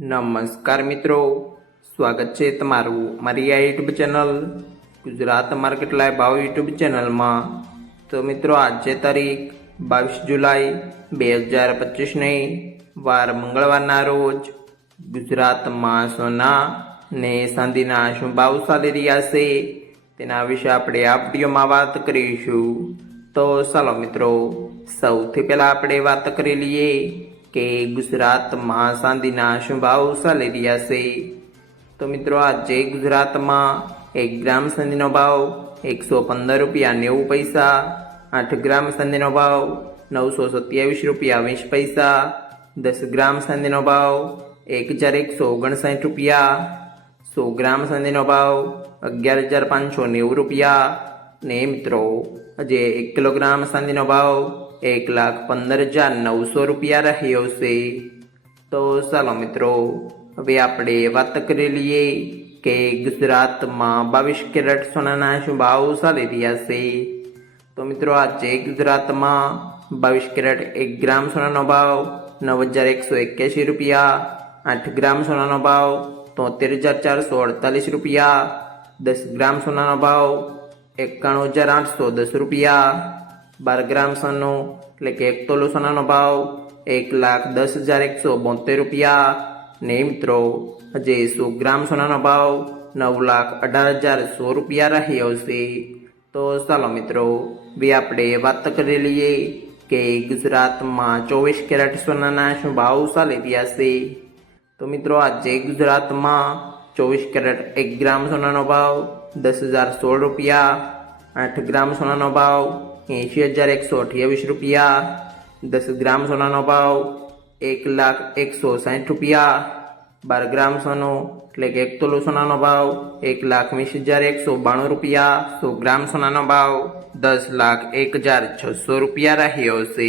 નમસ્કાર મિત્રો. સ્વાગત છે તમારું મારી આ YouTube channel, Gujarat market live ભાવ યુટ્યુબ ચેનલમાં. તો મિત્રો, આજે તારીખ બાવીસ જુલાઈ બે હજાર પચીસની વાર મંગળવારના રોજ ગુજરાતમાં સોના ને ચાંદીના શું ભાવ ચાલી રહ્યા છે તેના વિશે આપણે આ વિડીયોમાં વાત કરીશું. તો ચાલો મિત્રો, સૌથી પહેલાં આપણે વાત કરી લઈએ કે ગુજરાતમાં શાંતિના શુભાવ ચાલી રહ્યા છે. તો મિત્રો, આજે ગુજરાતમાં એક ગ્રામ સંધિનો ભાવ એકસો પંદર રૂપિયા નેવું પૈસા, આઠ ગ્રામ સંધિનો ભાવ નવસો સત્યાવીસ રૂપિયા વીસ પૈસા, દસ ગ્રામ સંધિનો ભાવ એક હજાર એકસો ઓગણસાઠ રૂપિયા, સો ગ્રામ સંધિનો ભાવ અગિયાર હજાર પાંચસો નેવું રૂપિયા. ને મિત્રો, આજે એક કિલોગ્રામ સંધિનો ભાવ એક લાખ પંદર હજાર નવસો રૂપિયા રહ્યો છે. તો ચાલો મિત્રો, હવે આપણે વાત કરી લઈએ કે ગુજરાતમાં બાવીસ કેરેટ સોનાના શું ભાવ ચાલી રહ્યા છે. તો મિત્રો, આજે ગુજરાતમાં બાવીસ કેરેટ એક ગ્રામ સોનાનો ભાવ નવ હજાર એકસો એક્યાસી રૂપિયા, આઠ ગ્રામ સોનાનો ભાવ તોતેર હજાર ચારસો અડતાલીસ રૂપિયા, દસ ગ્રામ સોનાનો ભાવ એકાણું હજાર આઠસો દસ રૂપિયા બાર ગ્રામ સોનું, એટલે કે એક તોલો સોનાનો ભાવ એક લાખ દસ હજાર એકસો બોતેર રૂપિયા. ને મિત્રો આજે સો ગ્રામ સોનાનો ભાવ નવ લાખ અઢાર હજાર સો રૂપિયા રહ્યો છે. તો ચાલો મિત્રો, હવે આપણે વાત કરી લઈએ કે ગુજરાતમાં ચોવીસ કેરેટ સોનાના શું ભાવ ચાલી રહ્યા છે. તો મિત્રો, આજે ગુજરાતમાં ચોવીસ કેરેટ એક ગ્રામ સોનાનો ભાવ દસ હજાર સોળ રૂપિયા, આઠ ગ્રામ સોનાનો ભાવ એંશી હજાર એકસો અઠ્યાવીસ રૂપિયા, દસ ગ્રામ સોનાનો ભાવ એક લાખ એકસો સાઠ રૂપિયા, બાર ગ્રામ સોનો એટલે કે એક તોલો સોનાનો ભાવ એક લાખ વીસ હજાર એકસો બાણું રૂપિયા, સો ગ્રામ સોનાનો ભાવ દસ લાખ એક હજાર છસો રૂપિયા રહ્યો છે.